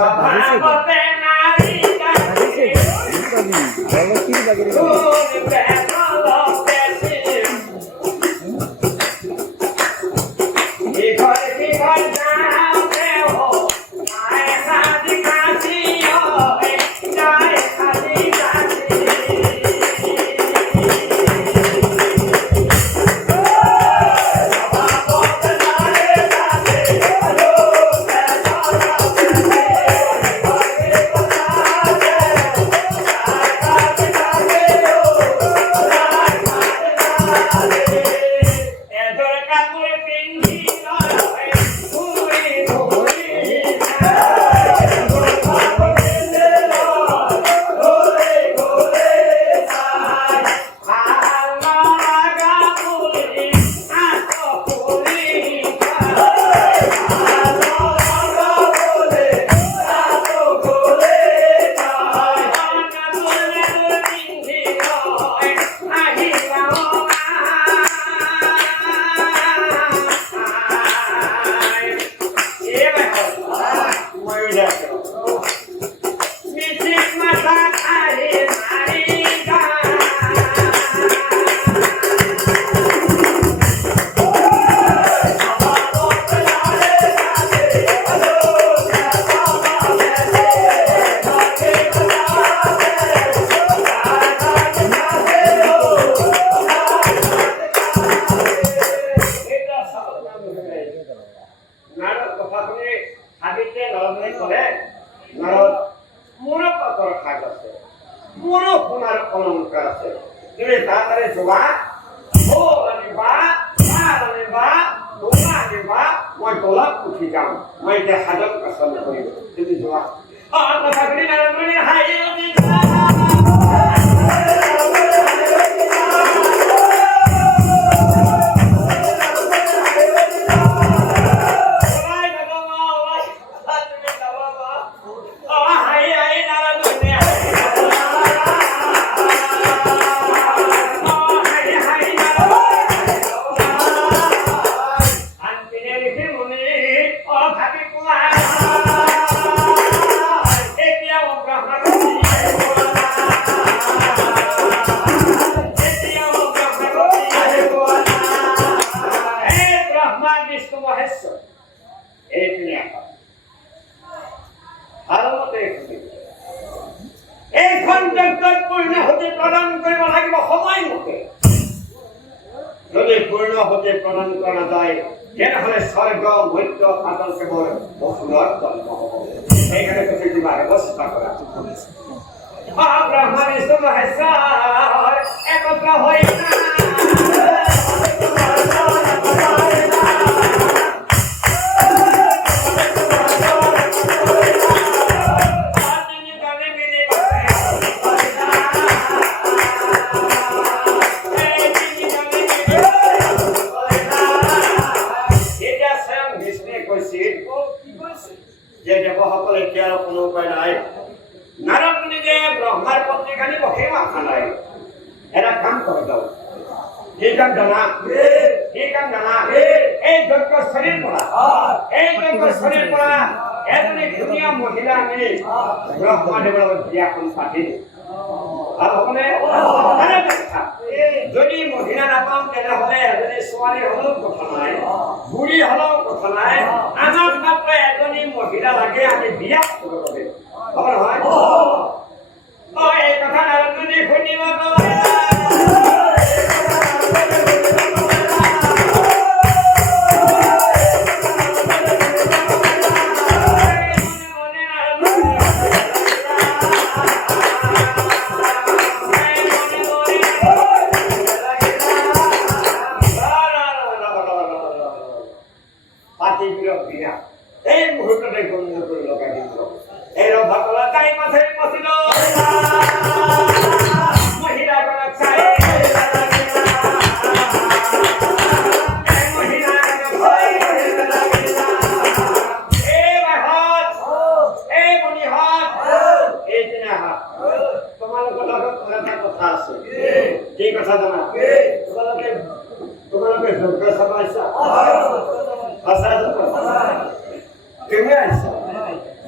স্বভাবতে নারী কাছে যদি মহিলা নাপাম তেনেহলে এজনী ছোৱালী হলেও কথা নাই, বুঢ়ী হলেও কথা নাই, আমাক মাত্ৰ এজনী মহিলা লাগে, আমি বিয়া কৰিব লাগিব। হ'ব নহয়? এই কথা নাৰদমুনি শুনিব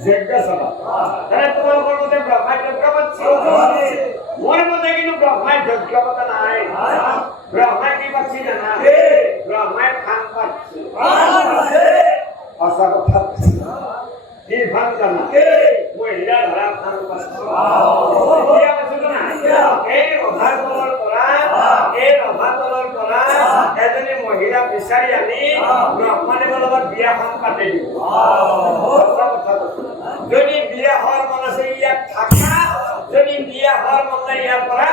যজ্ঞ সভা তাহলে তোমার মধ্যে ব্রহ্মা যজ্ঞ পাচ্ছে মোর মধ্যে কিন্তু ব্রহ্মার যজ্ঞ পাতা নাই ব্রহ্মা কি পাচ্ছি না ব্রহ্মার খান পাচ্ছে আশা কথা কি ভান জানা মহিলা ধরা খান পাচ্ছে এই অভাতলৰ পৰা এজনী মহিলা বিচাৰি আনি ব্ৰহ্মদেৱৰ লগত বিয়াখন পাতি দিব যদি বিয়া হোৱাৰ মন আছে ইয়াত থাকা যদি বিয়া হোৱাৰ মন নাই ইয়াৰ পৰা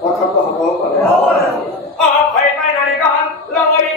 কথাটো হ'বও পাৰে ভয় পাই নাৰীগণ লগৰী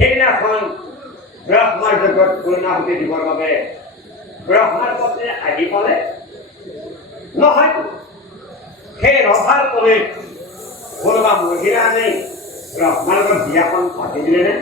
সেইদিনাখন ব্ৰহ্মাৰ যজ্ঞত পূৰ্ণাহুতি দিবৰ বাবে ব্ৰহ্মাৰ পত্নী আহি পালে নহয় সেই ৰভাৰ তলিত কোনোবা মহিলা আনি ব্ৰহ্মাৰ লগত বিয়াখন পাতি দিলেনে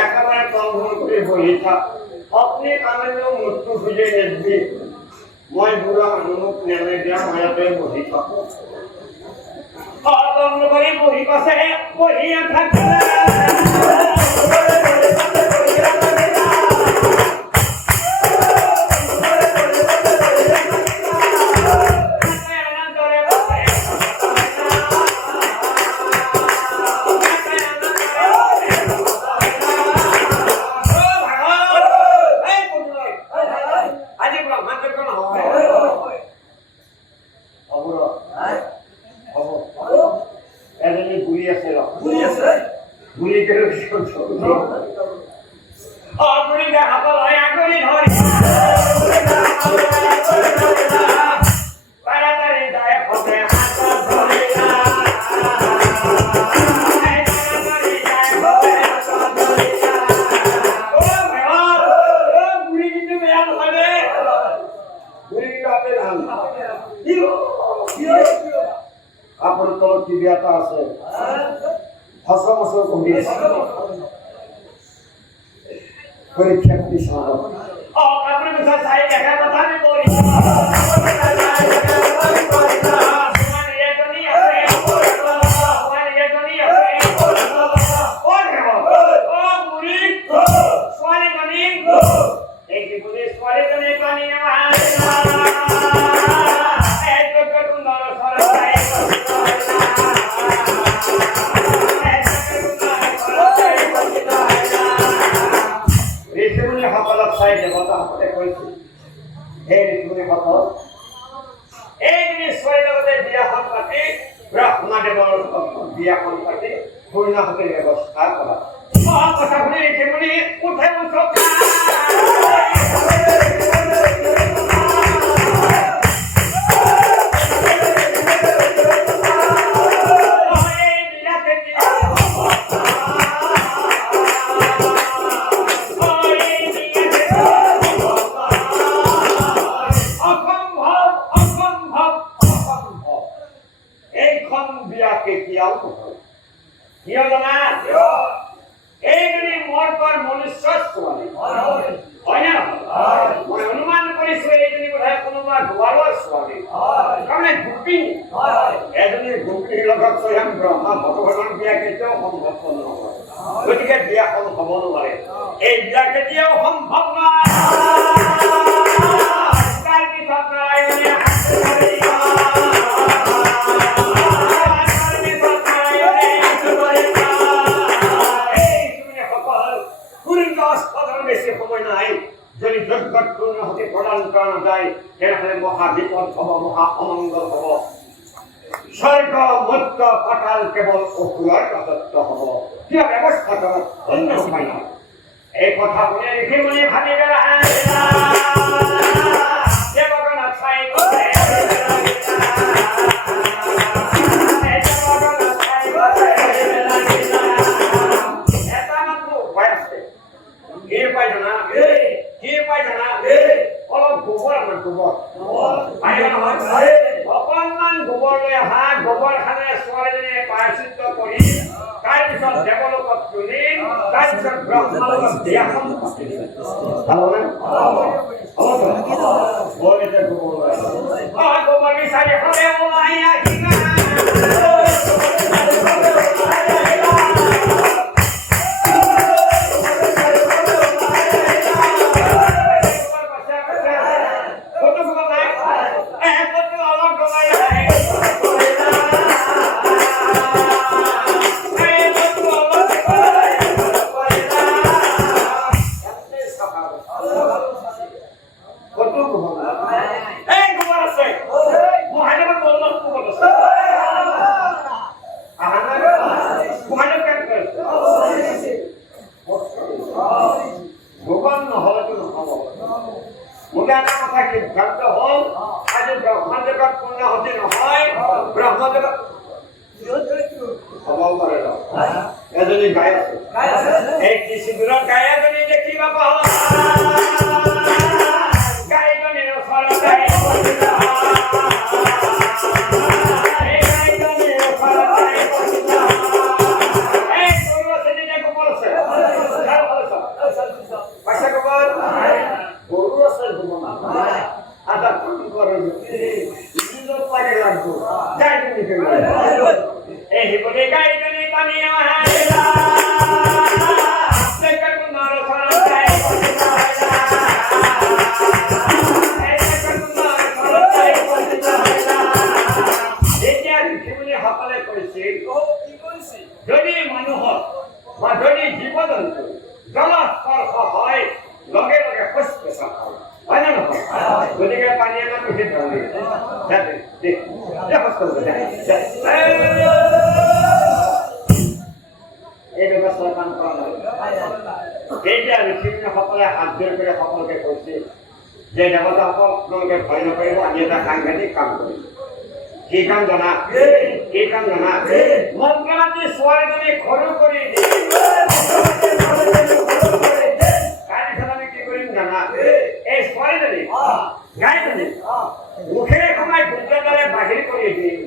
একেবারে তলভন করে বহি থাক আপনি কামেও মৃত্যু খুঁজে নেবি মই বুড়া মানুষ নেমে দিয়া মায়াতে বহি থাক করে বহি পাশে বহিয়া থাকে অগুৰি দেখাবলৈ আগুৰি ধৰি তাড়াতাড়ি যায় ফতে হাতত ধৰিলা তাড়াতাড়ি যায় ফতে হাতত ধৰিলা ও গুৰি কিন্তু বেয়া নহয় দে গুৰি কিন্তু আপেল ভাল আপোনাৰ তলত কি বিয়াটা আছে হসম হসম কবি পরীক্ষা পিছন ও আপনি মুসা চাই দেখা কথা আমি বলি বিয়াখন পাতি পূৰ্ণাহতিৰ ব্যৱস্থা কৰা কথা শুনি কেমনি উঠে উঠক গতিকে বিয়াখন হ'ব নোৱাৰে এই বিয়া কেতিয়াও সম্ভৱ নহয় বেছি সময় নাই যদি যজ্ঞত পূৰ্ণাহুতি প্ৰদান কৰা নাযায় তেনেহ'লে মহা বিপদ হ'ব মহা অমংগল হ'ব স্বৰ্গ মধ্য পাতাল কেৱল অসুৰৰ ৰাজত্ব হ'ব কিয় ব্যৱস্থা কৰক অন্য উপায় নাই এই কথা শুনি লিখি বুলি ভাবি অলপ গোবৰ আমাৰ গোবৰ অকণমান গোবৰ লৈ অহা গোবৰ খানে ছোৱালীজনীয়ে প্ৰায়শ্চিত্ত কৰি তাৰপিছত দেৱলোকত তুলি তাৰপিছত ব্ৰহ্মলোকত বিয়াখন গোবৰ বিচাৰি হ'লে এজনী গাই আছে এই কৃষি দূৰত গাই এজনী দেখি বাবা গাইজনীৰ ওচৰত যদি মানুহৰ বা যদি জীৱ জন্তু জলস্পৰ্শ হয় লগে লগে খোজ পেচাব হয় না নহয় গতিকে পানী এটা পিঠিত ধৰি এই ব্যৱস্থা কাম কৰা নাই যে দেৱতাসকল আপোনালোকে ভয় নকৰিব, আমি এটা সাংঘাতিক কাম কৰিম। কি কাম জানা? কি কাম জানা? মন্ত্ৰমাতি ছোৱালীজনী সৰু কৰি তাৰপিছত আমি কি কৰিম জানা? এই ছোৱালীজনী গাইজনী মুখেৰে সোমাই গুৰুত্বৰে বাহিৰ কৰি দিম।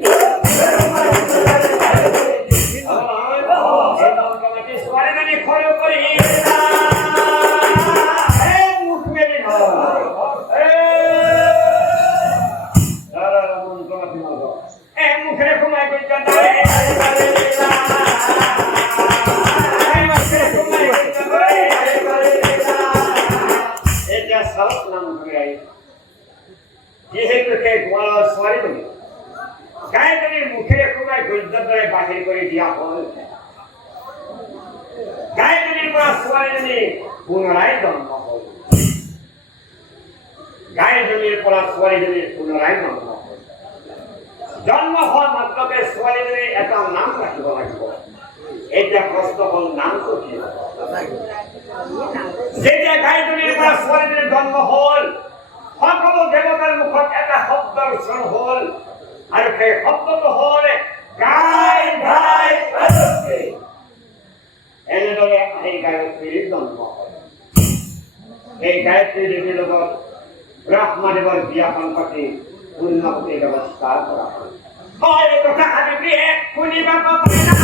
মন্ত্ৰমাতি ছোৱালীজনী সৰু কৰি গাইজনীৰ মুখেৰে সোমাই গজ্যৰ দৰে বাহিৰ কৰি দিয়া হল। গাইজনীৰ পৰা ছোৱালীজনী পুনৰাই জন্ম হল। গাইজনীৰ পৰা ছোৱালীজনীৰ পুনৰাই জন্ম হল। জন্ম হোৱা মাত্ৰকে ছোৱালীজনীৰ এটা নাম ৰাখিব লাগিব। এতিয়া প্ৰশ্ন হল নামটো কি হব? যেতিয়া গাইজনীৰ পৰা ছোৱালীজনীৰ জন্ম হল, সকলো দেৱতাৰ মুখত এটা শব্দৰ উচ্চাৰণ হল, আৰু সেই শব্দটো হল গাই গাই গায়ত্ৰী। এনেদৰে এই গায়ত্ৰীৰ জন্ম হল। এই গায়ত্ৰী দেৱীৰ লগত ব্ৰহ্মদেৱৰ বিয়াখন পাতি পূৰ্ণৱতীৰ ব্যৱস্থা কৰা হল। এই কথা সাবিত্ৰীয়ে শুনিব পাৰে না?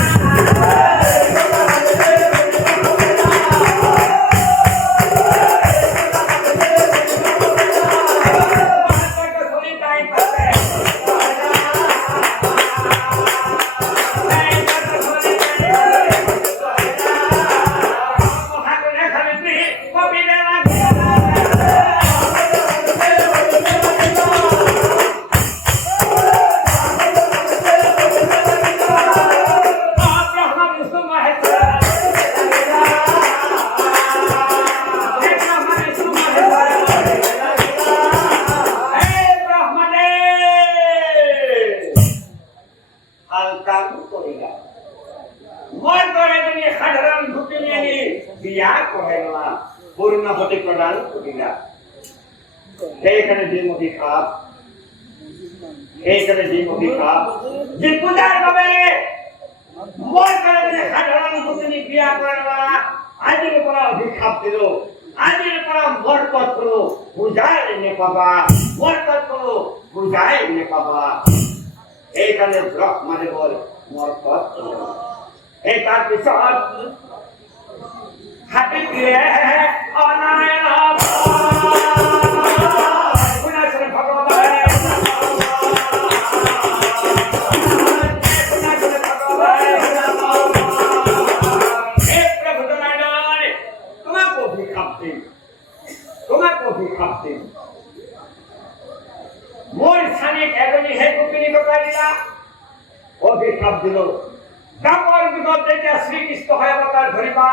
পূৰ্ণৱতী প্ৰদান কৰিলা। সেইকাৰণে যিমুখী সাপ, সেইকাৰণে যিমুখী সাপ যি পূজাৰ বাবে মই কাৰণে সাধাৰণ ভূমিনী বিয়া কৰা আজিৰ পৰা অভিশাপ দিলো। আজিৰ পৰা মোৰ পথ কোনো বুজাই নেপাবা, মোৰ পথ কোনো বুজাই নেপাবা। সেইকাৰণে ব্ৰহ্মদেৱৰ মোৰ পথ এই তাৰপিছত সাবিত্ৰীয়ে অনাৰায়ণ মোৰ স্বামীক এজনী হে গোপিনী কৰিলা, অভিশাপ দিলো। ডাঙৰ যুগত যেতিয়া শ্ৰীকৃষ্ণ হয় অৱতাৰ ধৰিবা,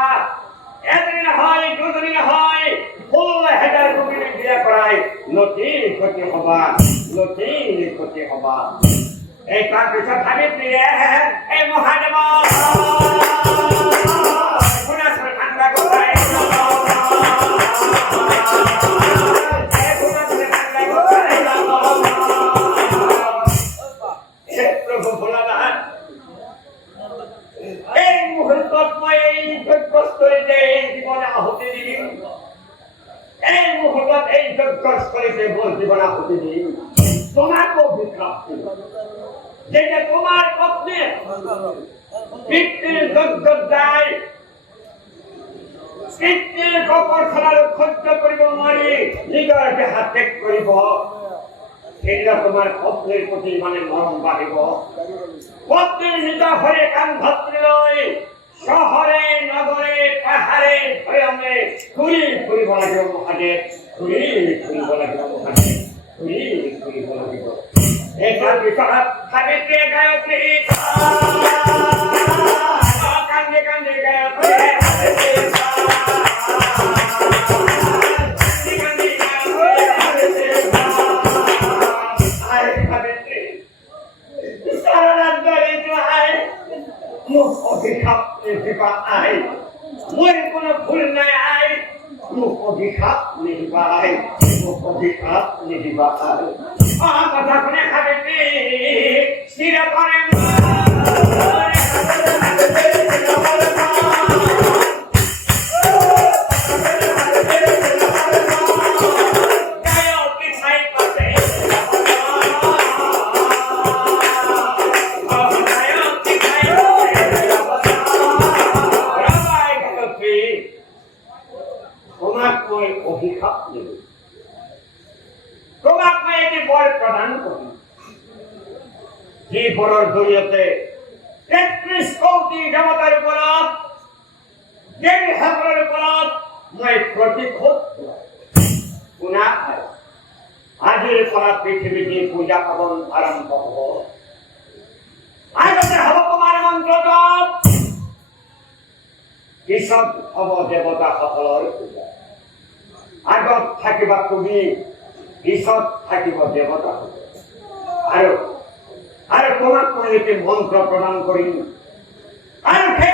এজনী নহয়, দুজনী নহয়, 16,000 গোপিনী বিয়া কৰাই নতি ক্ষতি হবা, নতি ক্ষতি হবা। এই তাৰপিছত সাবিত্ৰীয়ে এই মহাদেৱ তোমাকে অভিশাপ দিল। যেটা তোমার পত্নী পিতৃর যজ্ঞ যায়, পিতৃৰ কপৰখানা সহ্য কৰিব নোৱাৰি নিজৰ দেহা ত্যাগ কৰিব, সেইদিনা তোমাৰ পত্নীৰ প্ৰতি মানে মৰম বাঢ়িব। পত্নীৰ নিজৰ হৈ কান্ধত লৈ চহৰে নগৰে পাহাৰে ভৈয়ামে ঘূৰি ফুৰিব লাগিব মহাদেৱ, ঘূৰি ফুৰিব লাগিব মহাদেৱ, ঘূৰি ফুৰিব লাগিব। এই তাৰপিছত সাবিত্ৰীয়ে গায়ত্ৰী কান্দে কান্দে গায়ত্ৰী অভিশাপ নিদিবা আই, মোৰ কোনো ভুল নাই আই, মোক অভিশাপ নিদিবা আই, মোক অভিশাপ নিদিবা আৰু কথা শুনে খাবি স্থিৰ কৰে তোমাক মই অভিশাপ দিলো তোমাক মই এটি বৰ প্ৰদান কৰিম যি বৰৰ জৰিয়তে ৩৩ কোটি দেৱতাৰ ওপৰত দেৱীসকলৰ ওপৰত মই প্ৰতিশোধ শুনা আজিৰ পৰা পৃথিৱীত পূজা পাৰ্বণ আৰম্ভ হ'ব আগতে হ'ব তোমাৰ মন্ত্ৰ জপ পিছত হ'ব দেৱতাসকলৰ পূজা আগত থাকিবা তুমি পিছত থাকিব দেৱতাসকল আৰু তোমাক মই এটি মন্ত্ৰ প্ৰদান কৰিম আৰু সেই